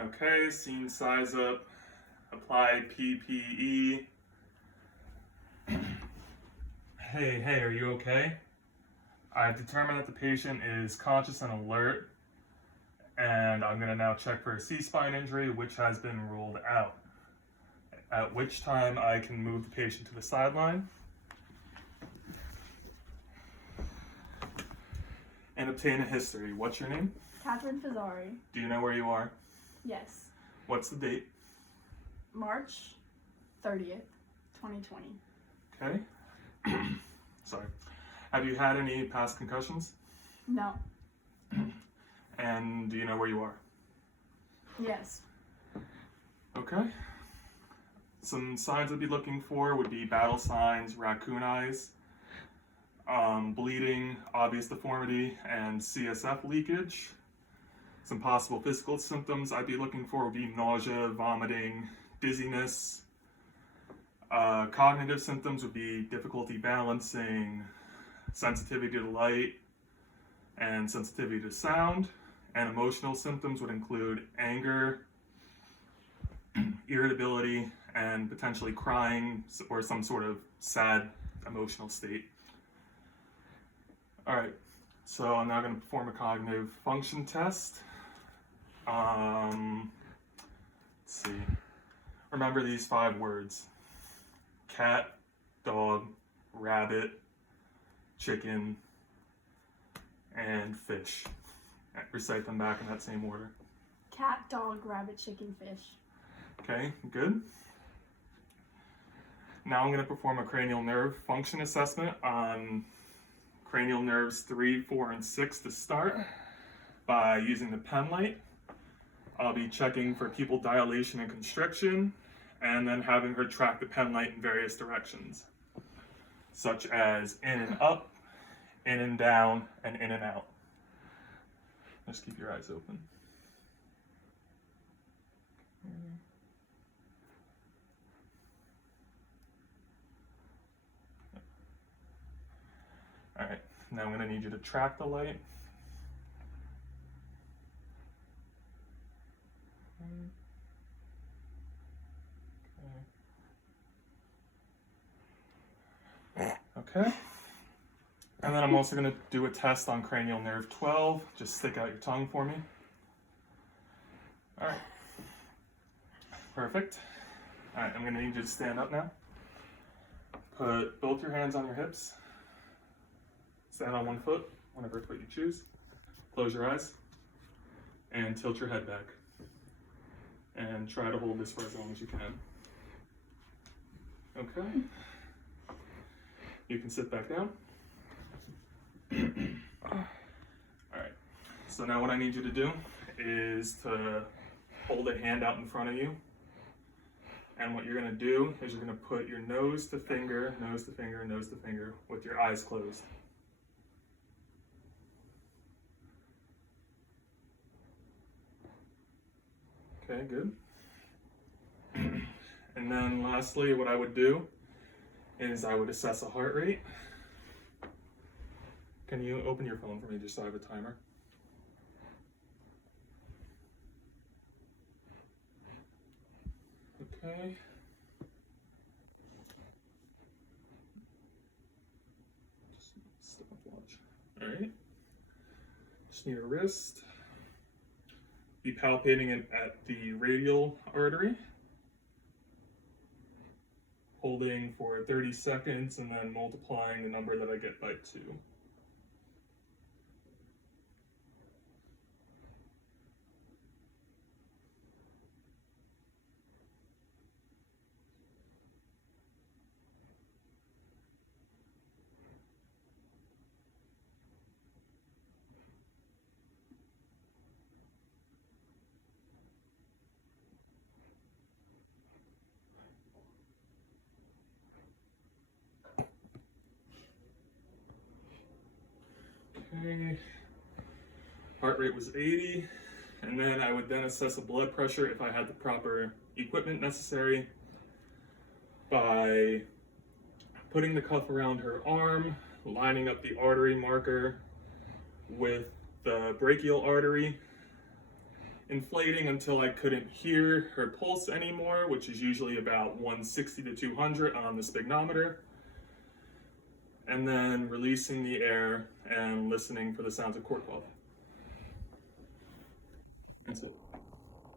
Okay, scene size up, apply PPE. Hey, are you okay? I've determined that the patient is conscious and alert, and I'm going to now check for a C-spine injury, which has been ruled out. At which time I can move the patient to the sideline and obtain a history. What's your name? Catherine Fazzari. Do you know where you are? Yes. What's the date? March 30th, 2020. Okay. Sorry. Have you had any past concussions? No. And do you know where you are? Yes. Okay. Some signs I'd be looking for would be battle signs, raccoon eyes, bleeding, obvious deformity, and CSF leakage. Some possible physical symptoms I'd be looking for would be nausea, vomiting, dizziness. Cognitive symptoms would be difficulty balancing, sensitivity to light, and sensitivity to sound. And emotional symptoms would include anger, irritability, and potentially crying or some sort of sad emotional state. All right, so I'm now going to perform a cognitive function test. Let's see. Remember these 5 words: cat, dog, rabbit, chicken, and fish. Recite them back in that same order. Cat, dog, rabbit, chicken, fish. Okay, good. Now I'm going to perform a cranial nerve function assessment on cranial nerves 3, 4, and 6 to start by using the pen light. I'll be checking for pupil dilation and constriction, and then having her track the pen light in various directions, such as in and up, in and down, and in and out. Just keep your eyes open. All right, now I'm going to need you to track the light. Okay. And then I'm also going to do a test on cranial nerve 12. Just stick out your tongue for me. All right. Perfect. All right, I'm going to need you to stand up now. Put both your hands on your hips. Stand on one foot, whatever foot you choose. Close your eyes and tilt your head back. And try to hold this for as long as you can. Okay. You can sit back down. Alright, so now what I need you to do is to hold a hand out in front of you. And what you're going to do is you're going to put your nose to finger, nose to finger, nose to finger with your eyes closed. Okay, good. And then lastly, what I would do is I would assess a heart rate. Can you open your phone for me just so I have a timer? Okay. Just stopwatch. All right. Just need a wrist. Be palpating it at the radial artery. Holding for 30 seconds and then multiplying the number that I get by 2. Okay, heart rate was 80, and then I would then assess a blood pressure if I had the proper equipment necessary by putting the cuff around her arm, lining up the artery marker with the brachial artery, inflating until I couldn't hear her pulse anymore, which is usually about 160 to 200 on the sphygmometer. And then releasing the air and listening for the sounds of cord 12. That's it.